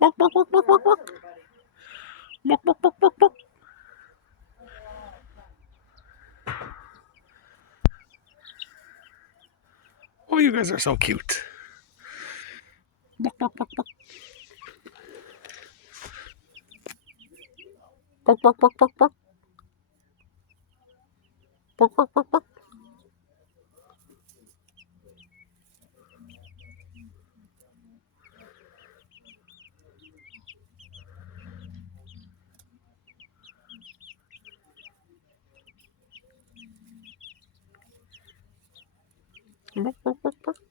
Bark, bark, bark, bark, bark, bark. Bark, bark, bark, bark, bark. Oh, you guys are so cute. Bark, bark, bark, bark. Bark, bark, bark, bark, bark. Bark, bark, bark, bark. Bark, bark, bark, bark.